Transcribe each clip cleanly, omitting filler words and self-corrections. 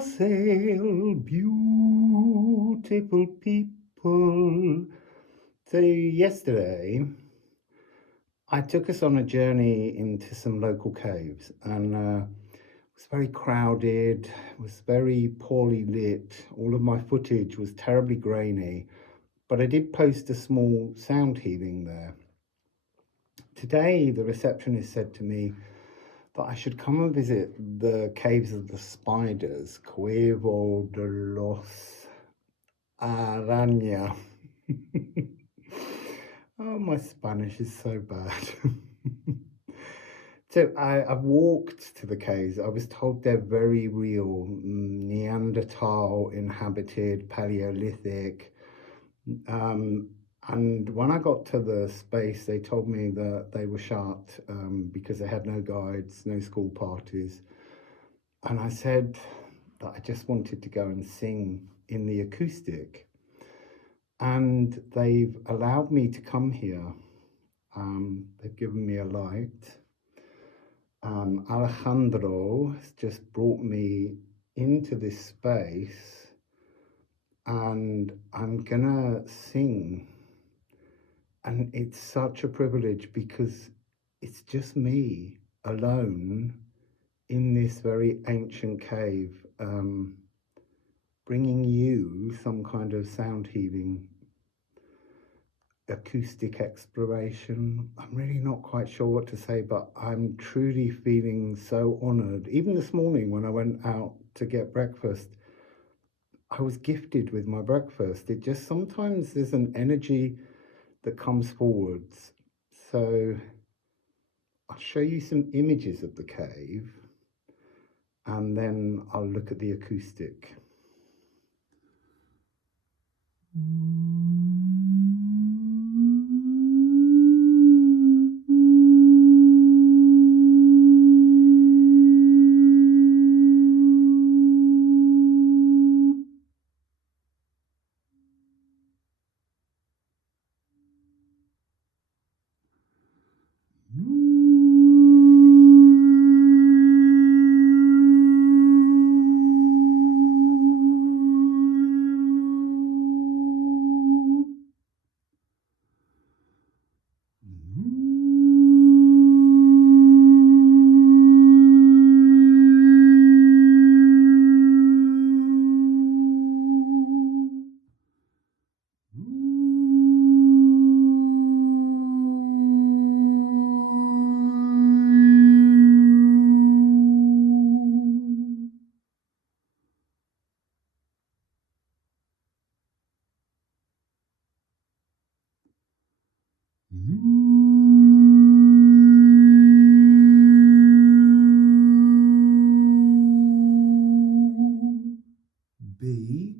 Wassail, beautiful people. So yesterday, I took us on a journey into some local caves, and it was very crowded, it was very poorly lit. All of my footage was terribly grainy, but I did post a small sound healing there. Today, the receptionist said to me that I should come and visit the Caves of the Spiders, Cuevo de los Araña. Oh, my Spanish is so bad. So I've walked to the caves. I was told they're very real, Neanderthal inhabited, Paleolithic. And when I got to the space, they told me that they were shut because they had no guides, no school parties. And I said that I just wanted to go and sing in the acoustic. And they've allowed me to come here. They've given me a light. Alejandro has just brought me into this space, and I'm gonna sing. And it's such a privilege because it's just me alone in this very ancient cave, bringing you some kind of sound healing, acoustic exploration. I'm really not quite sure what to say, but I'm truly feeling so honored. Even this morning when I went out to get breakfast, I was gifted with my breakfast. It just, sometimes there's an energy that comes forwards. So I'll show you some images of the cave and then I'll look at the acoustic. B.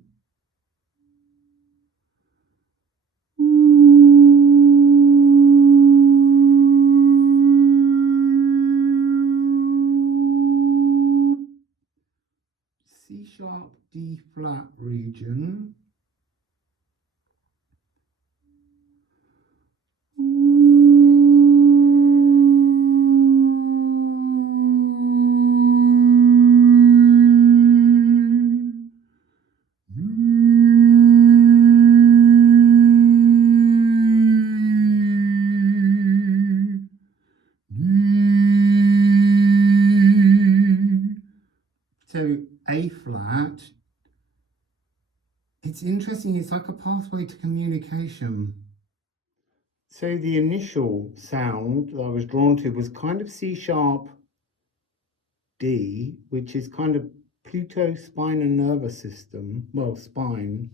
C sharp, D flat region. So A flat, it's interesting, it's like a pathway to communication. So the initial sound that I was drawn to was kind of C sharp D, which is kind of Pluto, spine and nervous system, well, spine,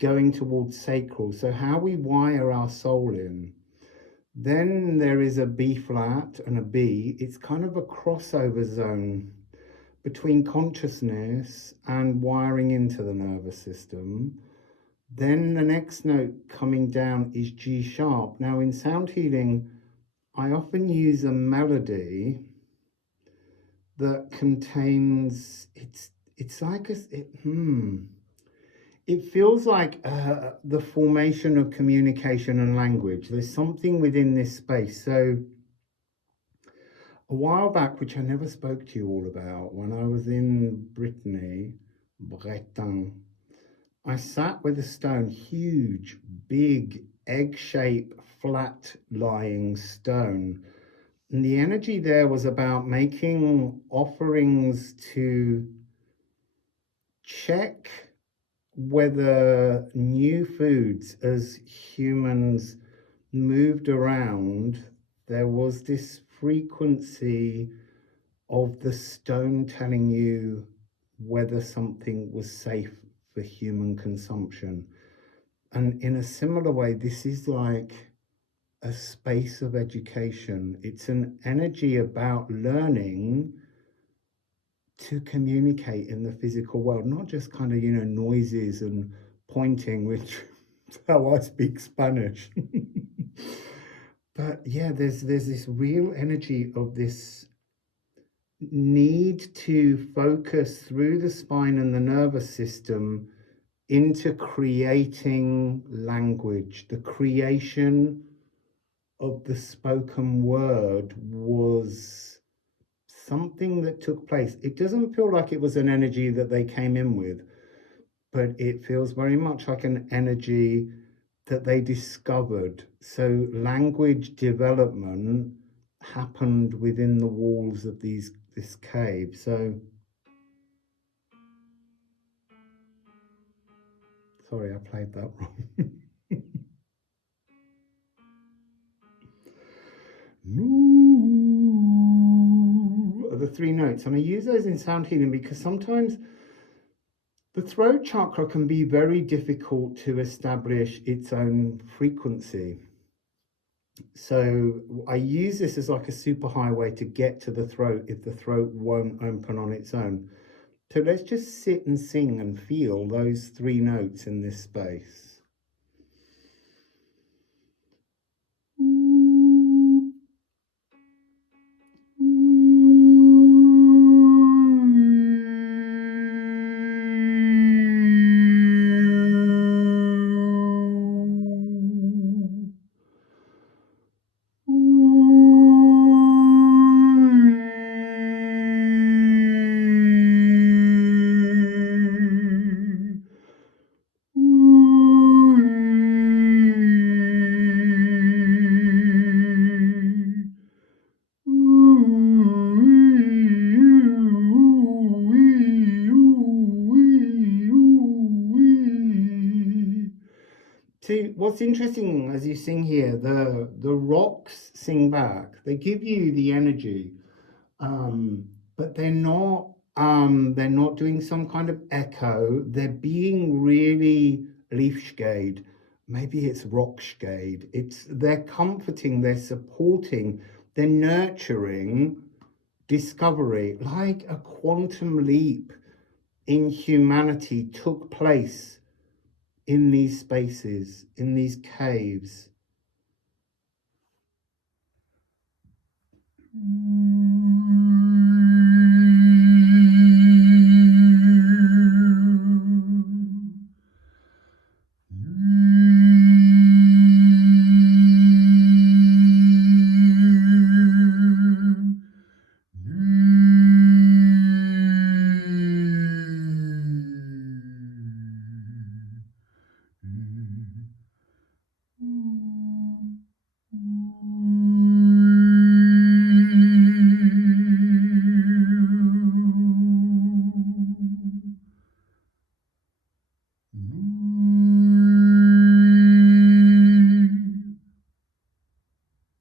going towards sacral. So how we wire our soul in. Then there is a B flat and a B. It's kind of a crossover zone between consciousness and wiring into the nervous system. Then the next note coming down is G sharp. Now in sound healing, I often use a melody that contains, it's like it feels like the formation of communication and language. There's something within this space. So A while back, which I never spoke to you all about, when I was in Brittany, Bretagne, I sat with a stone, huge, big, egg-shaped, flat-lying stone. And the energy there was about making offerings to check whether new foods, as humans moved around, there was this frequency of the stone telling you whether something was safe for human consumption. And in a similar way, this is like a space of education. It's an energy about learning to communicate in the physical world, not just kind of, noises and pointing, which is how I speak Spanish. But yeah, there's this real energy of this need to focus through the spine and the nervous system into creating language. The creation of the spoken word was something that took place. It doesn't feel like it was an energy that they came in with, but it feels very much like an energy that they discovered. So language development happened within the walls of this cave. So sorry, I played that wrong. No, are the three notes, and I use those in sound healing because sometimes the throat chakra can be very difficult to establish its own frequency. So I use this as like a superhighway to get to the throat if the throat won't open on its own. So let's just sit and sing and feel those three notes in this space. See, what's interesting as you sing here, the rocks sing back. They give you the energy, but they're not doing some kind of echo. They're being really leafshade. Maybe it's rockshade. They're comforting, they're supporting, they're nurturing discovery, like a quantum leap in humanity took place in these spaces, in these caves.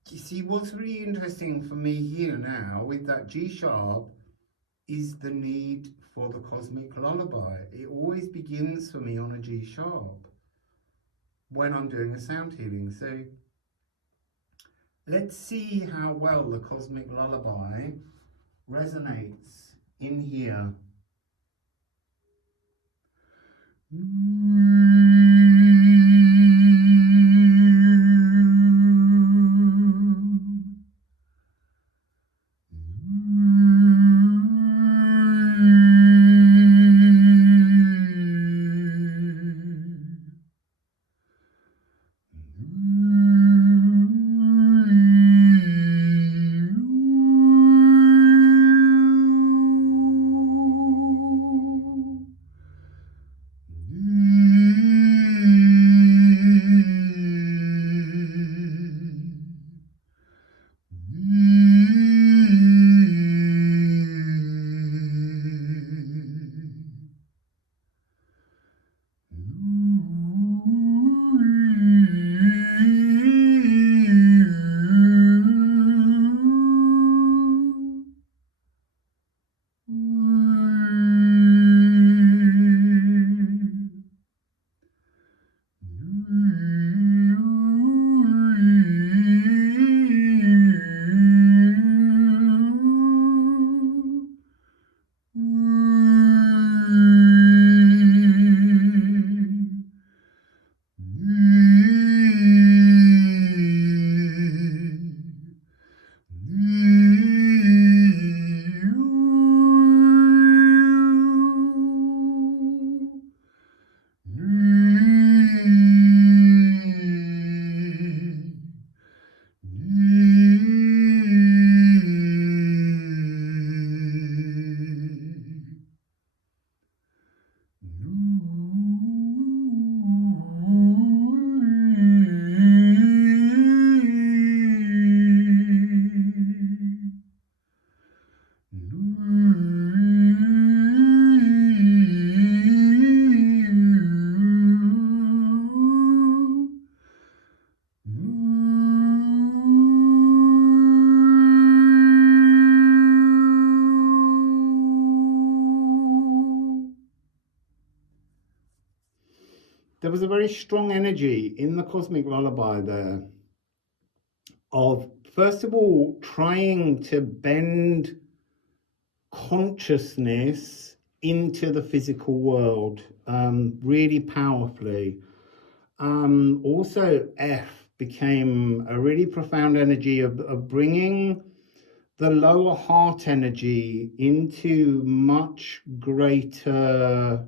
You see, what's really interesting for me here now with that G sharp is the need for the cosmic lullaby. It always begins for me on a G sharp when I'm doing a sound healing. So let's see how well the cosmic lullaby resonates in here. there was a very strong energy in the cosmic lullaby there of, first of all, trying to bend consciousness into the physical world really powerfully. Also, F became a really profound energy of bringing the lower heart energy into much greater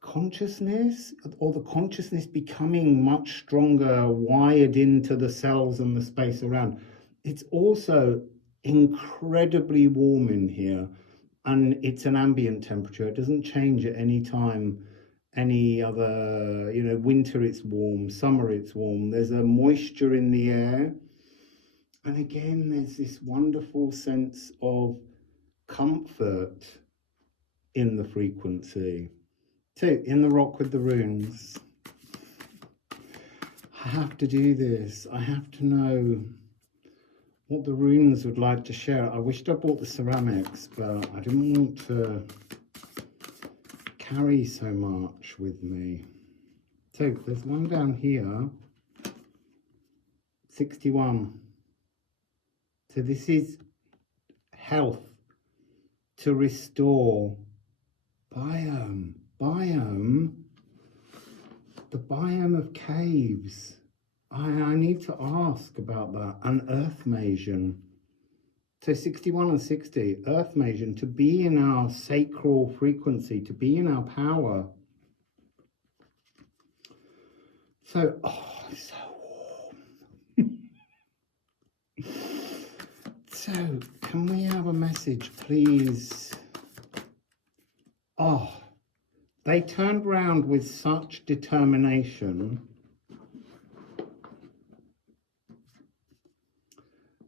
consciousness, or the consciousness becoming much stronger, wired into the cells and the space around. It's also incredibly warm in here, and it's an ambient temperature. It doesn't change at any time. Any other, you know, winter it's warm, summer it's warm. There's a moisture in the air. And again, there's this wonderful sense of comfort in the frequency. So, in the rock with the runes, I have to do this. I have to know what the runes would like to share. I wished I bought the ceramics, but I didn't want to carry so much with me. So, there's one down here, 61. So this is health, to restore, biome, the biome of caves. I need to ask about that. And Earth Masion. So 61 and 60, Earth Masion, to be in our sacral frequency, to be in our power. So, oh, it's so warm. So, can we have a message, please? Oh, they turned round with such determination.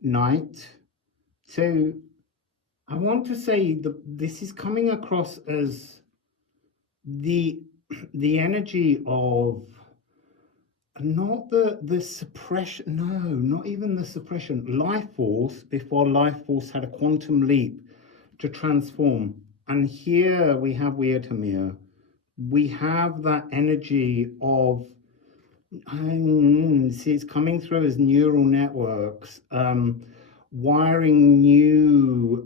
Night. So, I want to say that this is coming across as the energy of not the suppression, no, not even the suppression. Life force, before life force had a quantum leap to transform. And here we have Weirdomir. We have that energy of, see, it's coming through as neural networks, wiring new,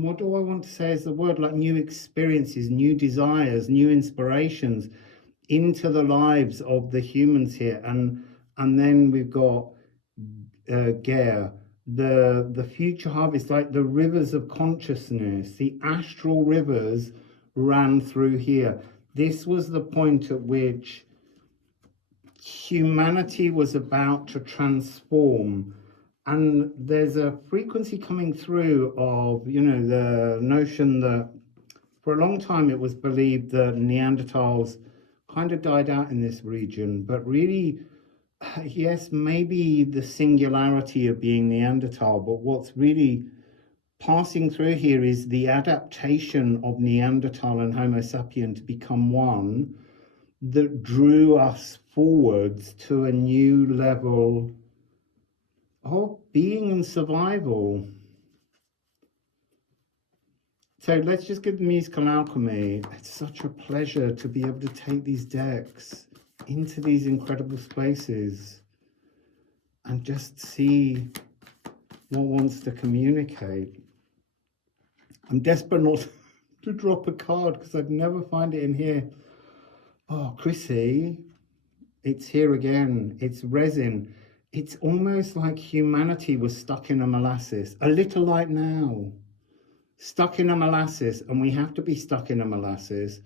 what do I want to say is the word, like new experiences, new desires, new inspirations into the lives of the humans here. And then we've got Gaia, the future harvest, like the rivers of consciousness, the astral rivers ran through here. This was the point at which humanity was about to transform. And there's a frequency coming through of, you know, the notion that for a long time it was believed that Neanderthals kind of died out in this region, but really, yes, maybe the singularity of being Neanderthal, but what's really passing through here is the adaptation of Neanderthal and Homo sapien to become one that drew us forwards to a new level of being and survival. So let's just get the musical alchemy. It's such a pleasure to be able to take these decks into these incredible spaces and just see what wants to communicate. I'm desperate not to drop a card because I'd never find it in here. Oh, Chrissy, it's here again. It's resin. It's almost like humanity was stuck in a molasses, a little like now. Stuck in a molasses, and we have to be stuck in a molasses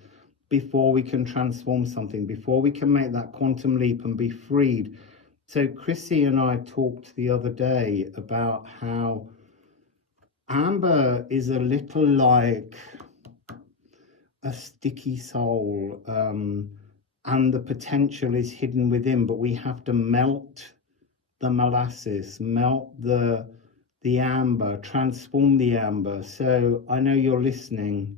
before we can transform something, before we can make that quantum leap and be freed. So Chrissy and I talked the other day about how amber is a little like a sticky soul, and the potential is hidden within, but we have to melt the molasses, melt the amber, transform the amber. So I know you're listening.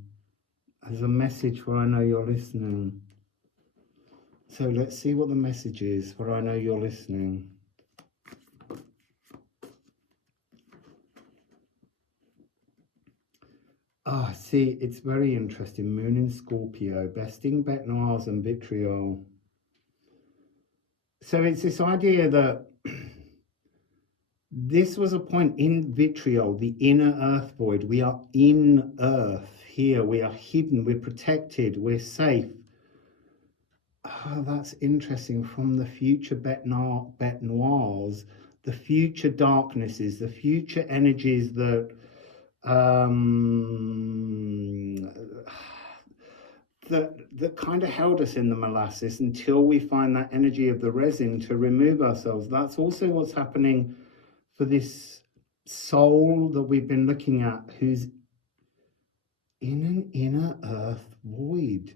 There's a message where I know you're listening. So let's see what the message is where I know you're listening. Ah, see, it's very interesting. Moon in Scorpio, besting bête noirs and vitriol. So it's this idea that this was a point in vitriol, the inner earth void. We are in earth here. We are hidden. We're protected. We're safe. Oh, that's interesting. From the future bête noirs, the future darknesses, the future energies that that kind of held us in the molasses until we find that energy of the resin to remove ourselves. That's also what's happening for this soul that we've been looking at, who's in an inner earth void.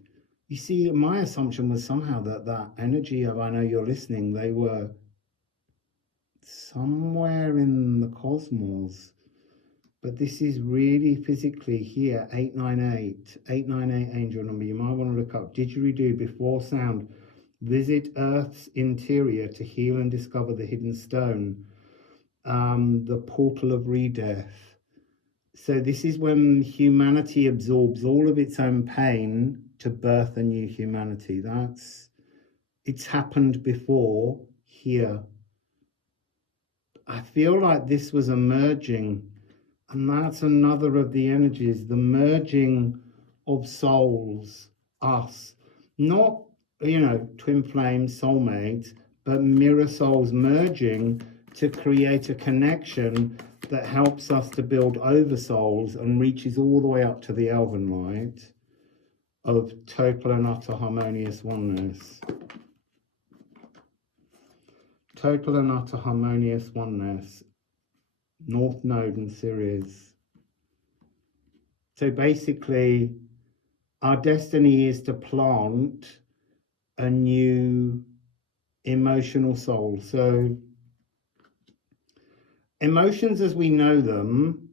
You see, my assumption was somehow that energy of I know you're listening, they were somewhere in the cosmos. But this is really physically here, 898 angel number. You might want to look up didgeridoo before sound. Visit Earth's interior to heal and discover the hidden stone. The portal of redeath. So this is when humanity absorbs all of its own pain to birth a new humanity. It's happened before here. I feel like this was a merging. And that's another of the energies, the merging of souls, us. Not, twin flames, soulmates, but mirror souls merging to create a connection that helps us to build over souls and reaches all the way up to the elven light of total and utter harmonious oneness. Total and utter harmonious oneness. North Node and Sirius. So basically, our destiny is to plant a new emotional soul. So emotions as we know them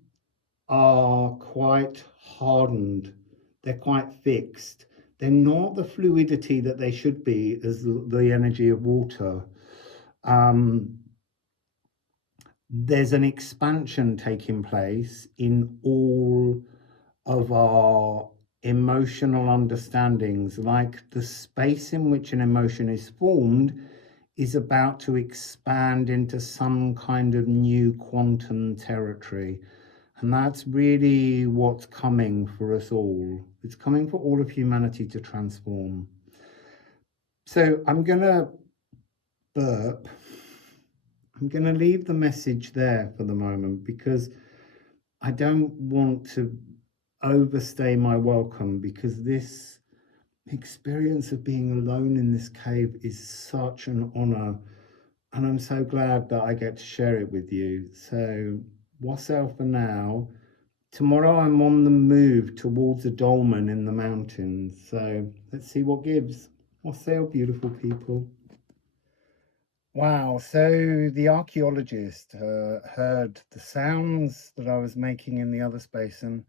are quite hardened. They're quite fixed. They're not the fluidity that they should be as the energy of water. There's an expansion taking place in all of our emotional understandings, like the space in which an emotion is formed is about to expand into some kind of new quantum territory. And that's really what's coming for us all. It's coming for all of humanity to transform. So I'm going to burp. I'm going to leave the message there for the moment because I don't want to overstay my welcome, because this experience of being alone in this cave is such an honor, and I'm so glad that I get to share it with you. So wassail for now. Tomorrow I'm on the move towards a dolmen in the mountains, so let's see what gives. Wassail, beautiful people. Wow, so the archaeologist heard the sounds that I was making in the other space, and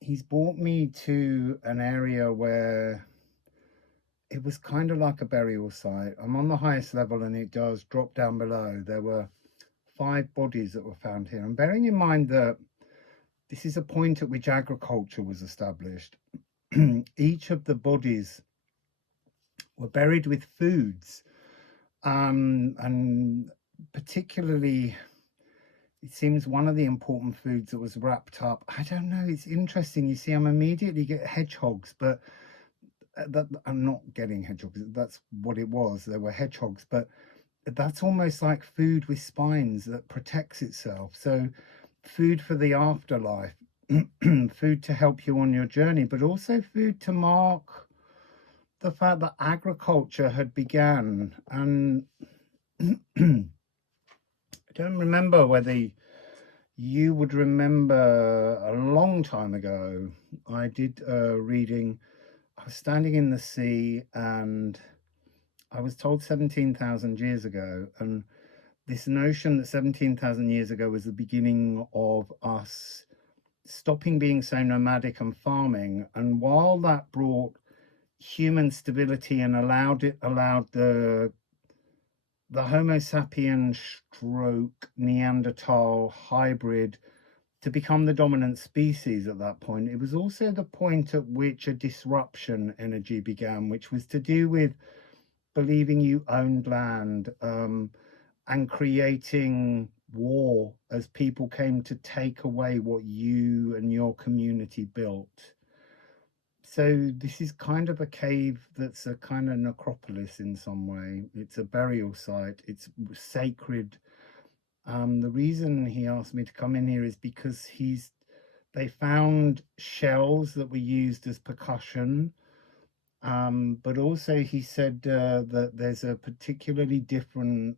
he's brought me to an area where it was kind of like a burial site. I'm on the highest level and it does drop down below. There were 5 bodies that were found here. And bearing in mind that this is a point at which agriculture was established, each of the bodies were buried with foods. And particularly, it seems one of the important foods that was wrapped up, I don't know, it's interesting. You see, I'm immediately get hedgehogs, but that I'm not getting hedgehogs. That's what it was. There were hedgehogs, but that's almost like food with spines that protects itself. So food for the afterlife, food to help you on your journey, but also food to mark the fact that agriculture had began. And I don't remember whether you would remember a long time ago, I did a reading. I was standing in the sea and I was told 17,000 years ago, and this notion that 17,000 years ago was the beginning of us stopping being so nomadic and farming. And while that brought human stability and allowed the Homo sapien stroke Neanderthal hybrid to become the dominant species at that point. It was also the point at which a disruption energy began, which was to do with believing you owned land, and creating war as people came to take away what you and your community built. So this is kind of a cave that's a kind of necropolis in some way. It's a burial site. It's sacred. The reason he asked me to come in here is because they found shells that were used as percussion. But also he said that there's a particularly different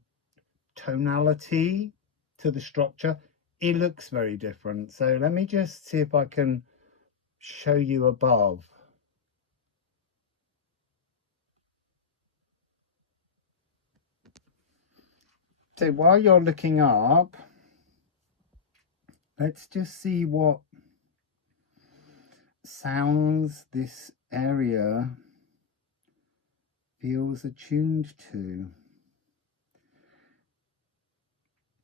tonality to the structure. It looks very different. So let me just see if I can show you above. So while you're looking up, let's just see what sounds this area feels attuned to.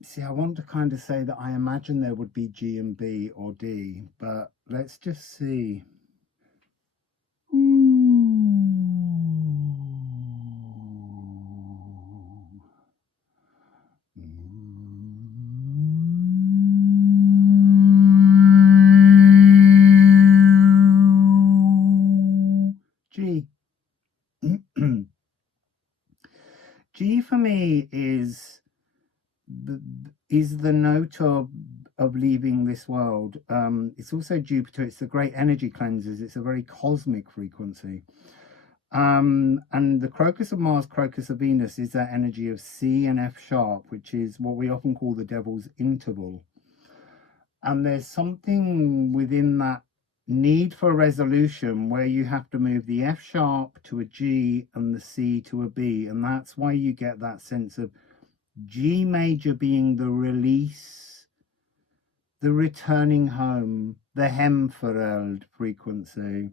See, I want to kind of say that I imagine there would be G and B or D, but let's just see. G. G for me is the note of leaving this world. It's also Jupiter. It's the great energy cleansers. It's a very cosmic frequency. And the crocus of Mars, crocus of Venus is that energy of C and F sharp, which is what we often call the devil's interval. And there's something within that need for resolution where you have to move the F sharp to a G and the C to a B. And that's why you get that sense of G major being the release, the returning home, the Hemfereld frequency.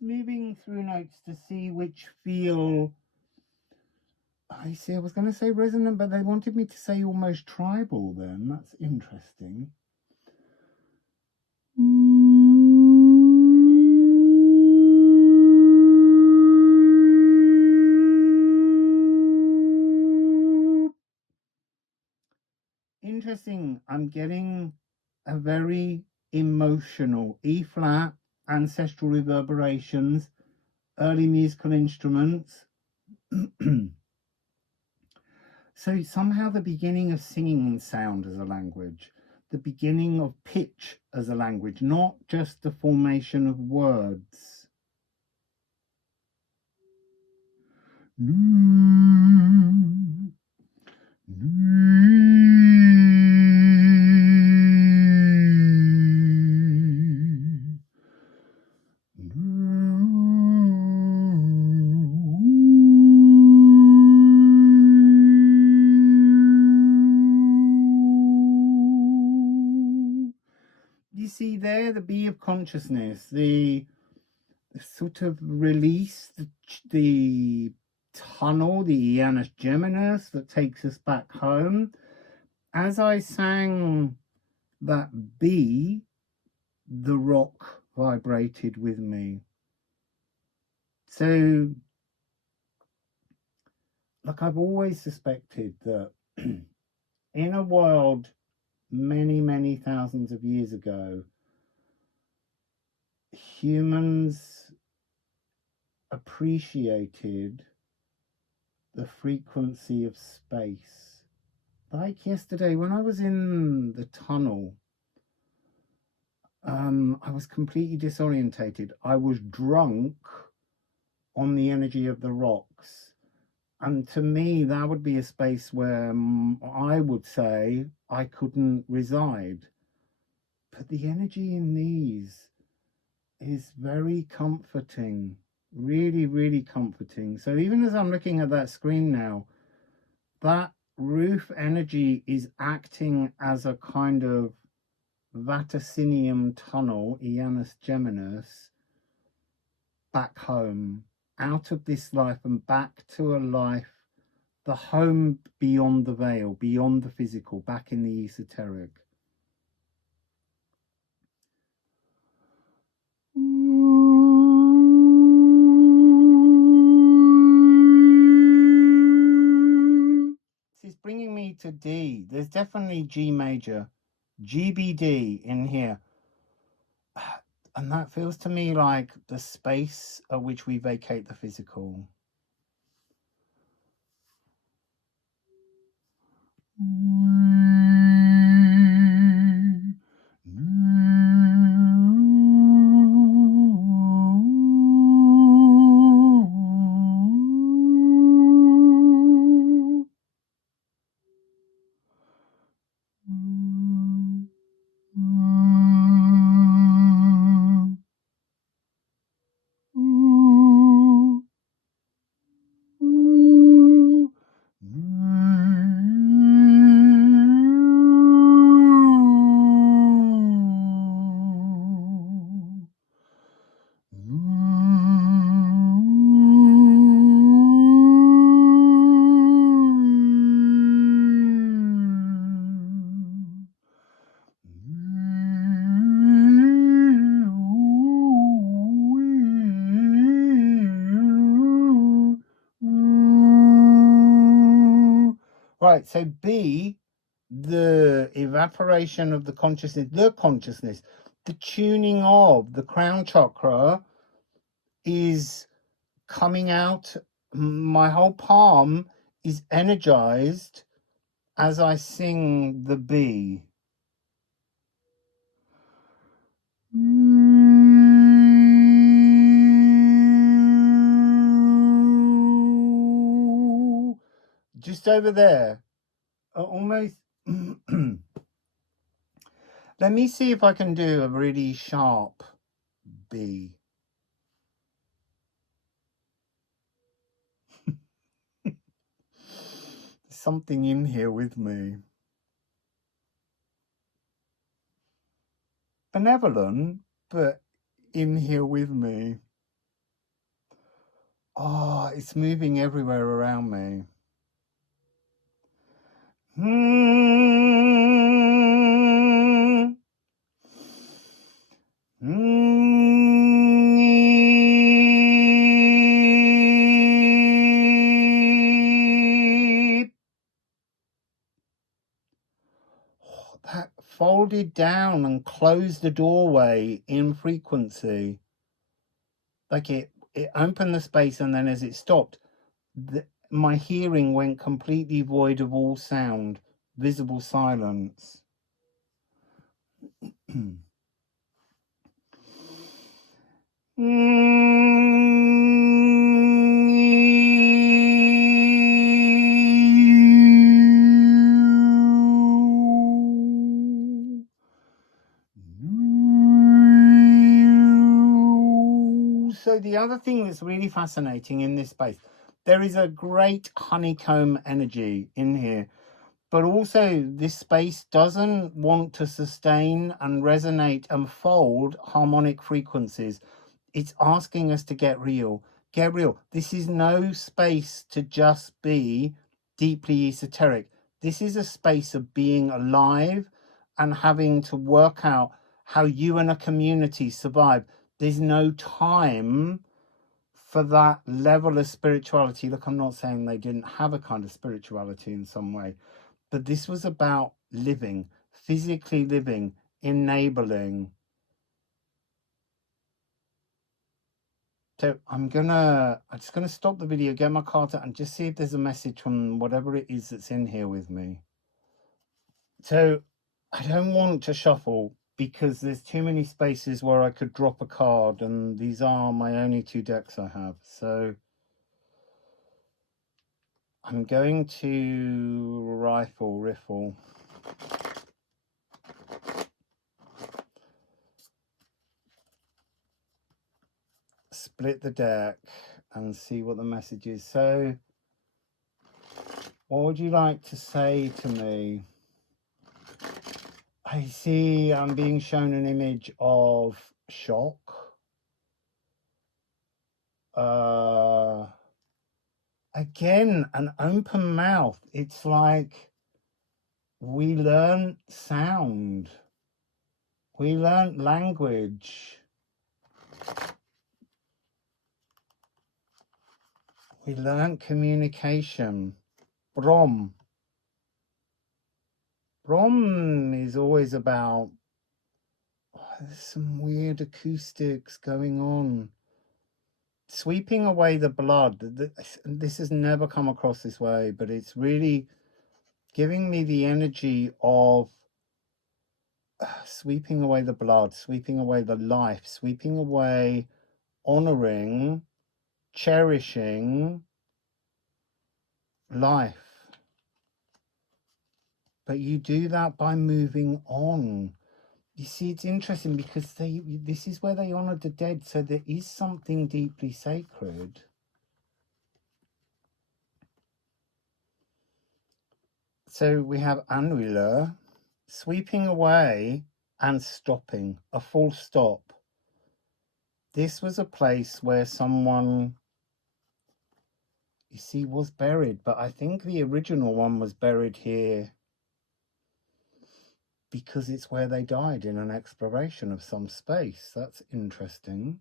Moving through notes to see which feel, I was going to say resonant, but they wanted me to say almost tribal then. That's interesting. Interesting. I'm getting a very emotional E flat, ancestral reverberations, early musical instruments. So somehow the beginning of singing sound as a language, the beginning of pitch as a language, not just the formation of words. You see there the bee of consciousness, the sort of release, the tunnel, the Janus Geminus that takes us back home. As I sang that bee, the rock vibrated with me. So, like, I've always suspected that in a world many, many thousands of years ago, humans appreciated the frequency of space. Like yesterday, when I was in the tunnel, I was completely disorientated. I was drunk on the energy of the rocks. And to me, that would be a space where I would say I couldn't reside. But the energy in these is very comforting, really, really comforting. So even as I'm looking at that screen now, that roof energy is acting as a kind of vaticinium tunnel, Ianus Geminis, back home, out of this life and back to a life, the home beyond the veil, beyond the physical, back in the esoteric. This is bringing me to D. There's definitely G major, GBD in here. And that feels to me like the space at which we vacate the physical. Right, so B, the evaporation of the consciousness, the tuning of the crown chakra is coming out. My whole palm is energized as I sing the B. Just over there, almost. Let me see if I can do a really sharp B. Something in here with me. Benevolent, but in here with me. Oh, it's moving everywhere around me. That folded down and closed the doorway in frequency. Like it opened the space, and then as it stopped, my hearing went completely void of all sound, visible silence. So the other thing that's really fascinating in this space, there is a great honeycomb energy in here, but also this space doesn't want to sustain and resonate and fold harmonic frequencies. It's asking us to get real. Get real. This is no space to just be deeply esoteric. This is a space of being alive and having to work out how you and a community survive. There's no time for that level of spirituality. Look, I'm not saying they didn't have a kind of spirituality in some way, but this was about living, physically living, enabling. So I'm just gonna stop the video, get my card out, and just see if there's a message from whatever it is that's in here with me. So I don't want to shuffle because there's too many spaces where I could drop a card, and these are my only two decks I have. So I'm going to riffle. Split the deck and see what the message is. So, what would you like to say to me? I see I'm being shown an image of shock. Again, an open mouth. It's like we learned sound. We learned language. We learned communication. Brom. Brom is always about, there's some weird acoustics going on. Sweeping away the blood. This has never come across this way, but it's really giving me the energy of sweeping away the blood, sweeping away the life, sweeping away, honoring, cherishing life. But you do that by moving on. You see, it's interesting because this is where they honor the dead, so there is something deeply sacred. So we have annular, sweeping away and stopping, a full stop. This was a place where someone, you see, was buried, but I think the original one was buried here because it's where they died, in an exploration of some space. That's interesting.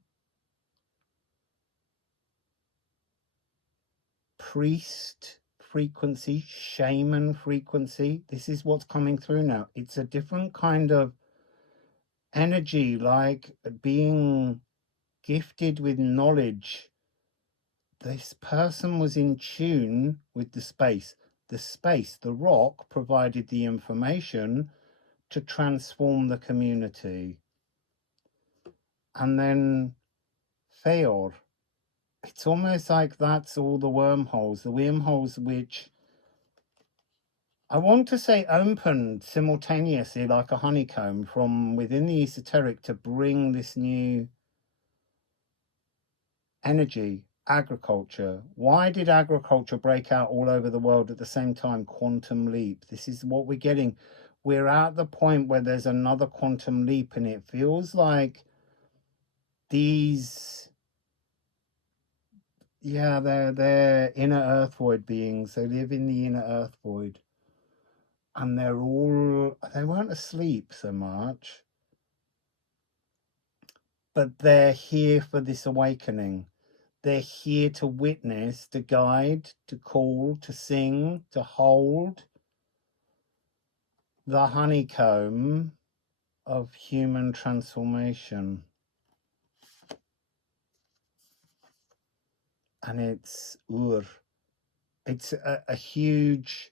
Priest frequency, shaman frequency. This is what's coming through now. It's a different kind of energy, like being gifted with knowledge. This person was in tune with the space. The space, the rock, provided the information to transform the community. And then Feor. It's almost like that's all the wormholes which I want to say opened simultaneously like a honeycomb from within the esoteric to bring this new energy. Agriculture. Why did agriculture break out all over the world at the same time? Quantum leap. This is what we're getting. We're at the point where there's another quantum leap, and it feels like these, yeah, they're inner earth void beings. They live in the inner earth void, and they weren't asleep so much, but they're here for this awakening. They're here to witness, to guide, to call, to sing, to hold the honeycomb of human transformation. And it's It's a huge,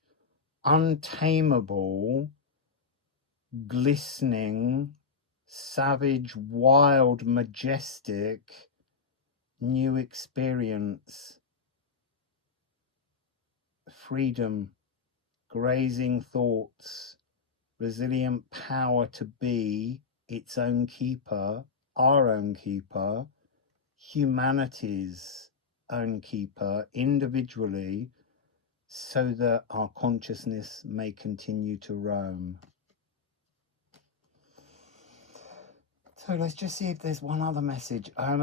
untamable, glistening, savage, wild, majestic new experience. Freedom, grazing thoughts, resilient power to be its own keeper, our own keeper, humanity's own keeper, individually, so that our consciousness may continue to roam. So let's just see if there's one other message. I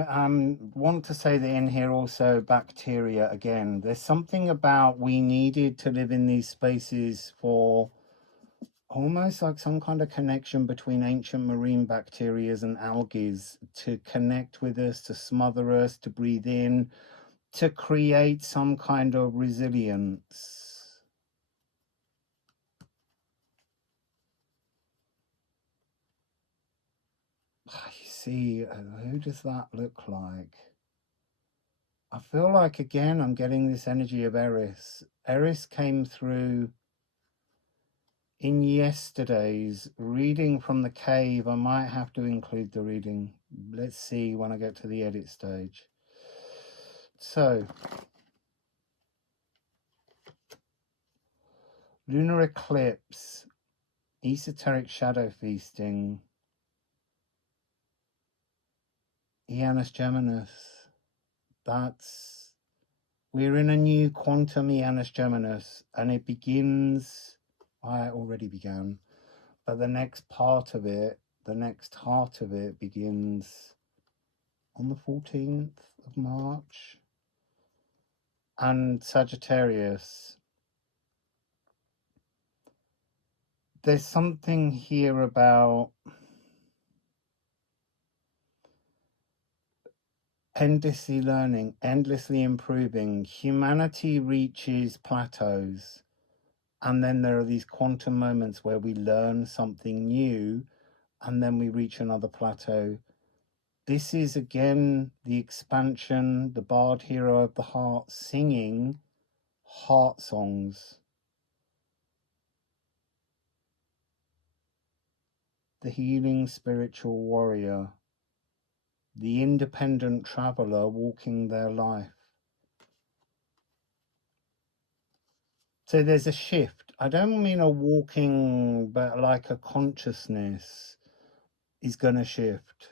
want to say that in here also bacteria again. There's something about we needed to live in these spaces for almost like some kind of connection between ancient marine bacteria and algae to connect with us, to smother us, to breathe in, to create some kind of resilience. You see, who does that look like? I feel like, again, I'm getting this energy of Eris. Eris came through in yesterday's reading from the cave. I might have to include the reading. Let's see when I get to the edit stage. So, lunar eclipse, esoteric shadow feasting, Janus Geminus. We're in a new quantum Janus Geminus, and it begins, I already began, but the next part of it, the next heart of it begins on the 14th of March. And Sagittarius, there's something here about endlessly learning, endlessly improving. Humanity reaches plateaus, and then there are these quantum moments where we learn something new, and then we reach another plateau. This is again the expansion, the bard hero of the heart singing heart songs. The healing spiritual warrior, the independent traveler walking their life. So there's a shift. I don't mean a walking, but like a consciousness is going to shift.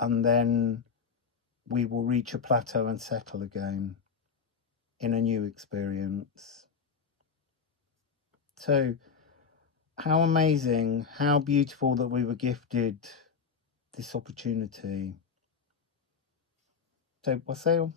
And then we will reach a plateau and settle again in a new experience. So how amazing, how beautiful that we were gifted this opportunity. So Wassail.